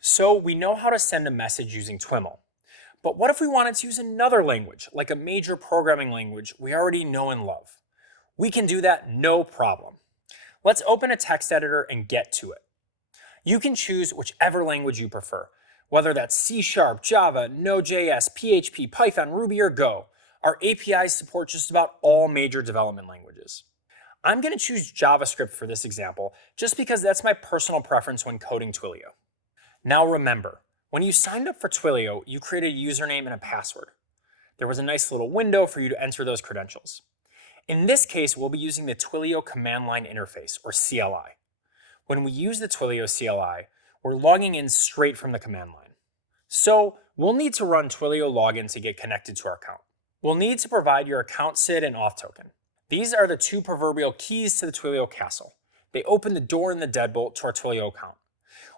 So we know how to send a message using TWIML. But what if we wanted to use another language, like a major programming language we already know and love? We can do that no problem. Let's open a text editor and get to it. You can choose whichever language you prefer, whether that's C#, Java, Node.js, PHP, Python, Ruby, or Go. Our APIs support just about all major development languages. I'm going to choose JavaScript for this example, just because that's my personal preference when coding Twilio. Now remember, when you signed up for Twilio, you created a username and a password. There was a nice little window for you to enter those credentials. In this case, we'll be using the Twilio command line interface, or CLI. When we use the Twilio CLI, we're logging in straight from the command line. So we'll need to run Twilio login to get connected to our account. We'll need to provide your account SID and auth token. These are the two proverbial keys to the Twilio castle. They open the door and the deadbolt to our Twilio account.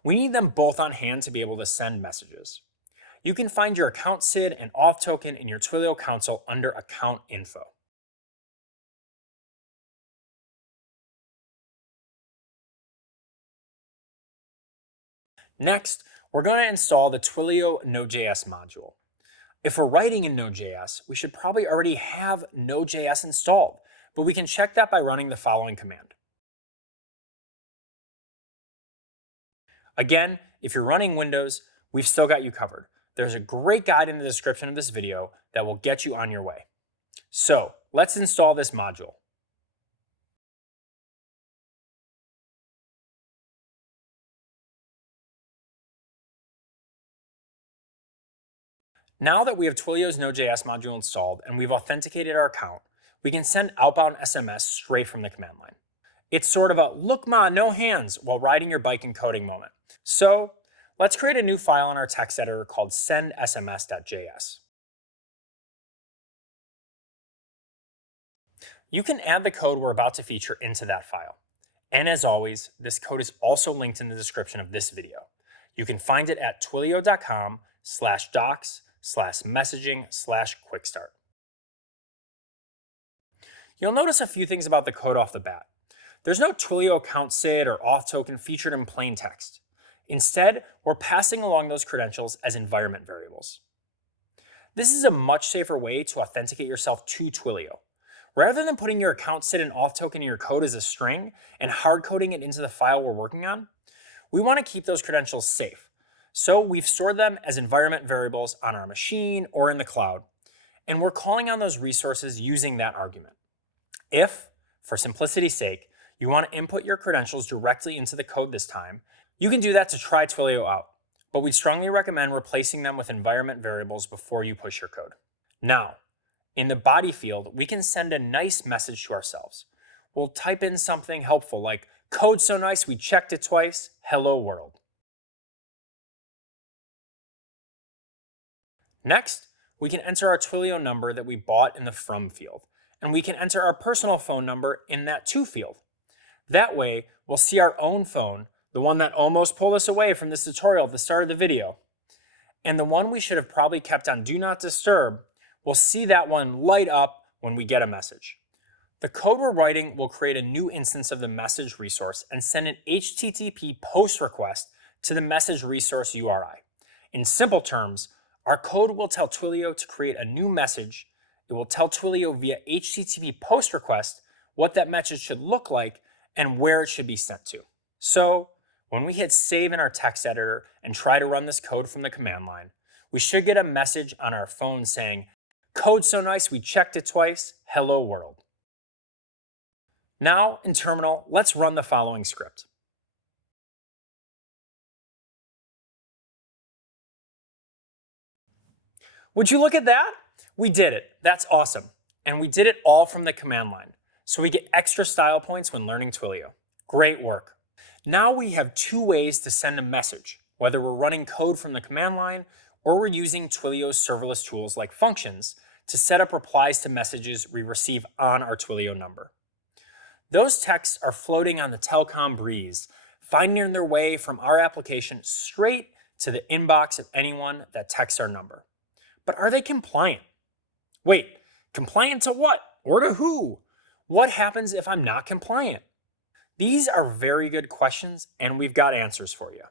We need them both on hand to be able to send messages. You can find your account SID and auth token in your Twilio console under Account Info. Next, we're going to install the Twilio Node.js module. If we're writing in Node.js, we should probably already have Node.js installed, but we can check that by running the following command. Again, if you're running Windows, we've still got you covered. There's a great guide in the description of this video that will get you on your way. So let's install this module. Now that we have Twilio's Node.js module installed and we've authenticated our account, we can send outbound SMS straight from the command line. It's sort of a look ma, no hands while riding your bike and coding moment. So let's create a new file in our text editor called sendsms.js. You can add the code we're about to feature into that file. And as always, this code is also linked in the description of this video. You can find it at twilio.com/docs/messaging/quickstart. You'll notice a few things about the code off the bat. There's no Twilio account SID or auth token featured in plain text. Instead, we're passing along those credentials as environment variables. This is a much safer way to authenticate yourself to Twilio. Rather than putting your account SID and auth token in your code as a string and hard coding it into the file we're working on, we want to keep those credentials safe. So we've stored them as environment variables on our machine or in the cloud, and we're calling on those resources using that argument. If, for simplicity's sake, you want to input your credentials directly into the code this time, you can do that to try Twilio out, but we'd strongly recommend replacing them with environment variables before you push your code. Now, in the body field, we can send a nice message to ourselves. We'll type in something helpful like, "Code so nice we checked it twice, hello world." Next, we can enter our Twilio number that we bought in the from field, and we can enter our personal phone number in that to field. That way, we'll see our own phone, the one that almost pulled us away from this tutorial at the start of the video, and the one we should have probably kept on Do Not Disturb, we'll see that one light up when we get a message. The code we're writing will create a new instance of the message resource and send an HTTP post request to the message resource URI. In simple terms, our code will tell Twilio to create a new message. It will tell Twilio via HTTP post request what that message should look like and where it should be sent to. So when we hit save in our text editor and try to run this code from the command line, we should get a message on our phone saying, "Code so nice we checked it twice, hello world." Now in terminal, let's run the following script. Would you look at that? We did it. That's awesome. And we did it all from the command line. So we get extra style points when learning Twilio. Great work. Now we have two ways to send a message, whether we're running code from the command line or we're using Twilio's serverless tools like functions to set up replies to messages we receive on our Twilio number. Those texts are floating on the telecom breeze, finding their way from our application straight to the inbox of anyone that texts our number. But are they compliant? Wait, compliant to what? Or to who? What happens if I'm not compliant? These are very good questions, and we've got answers for you.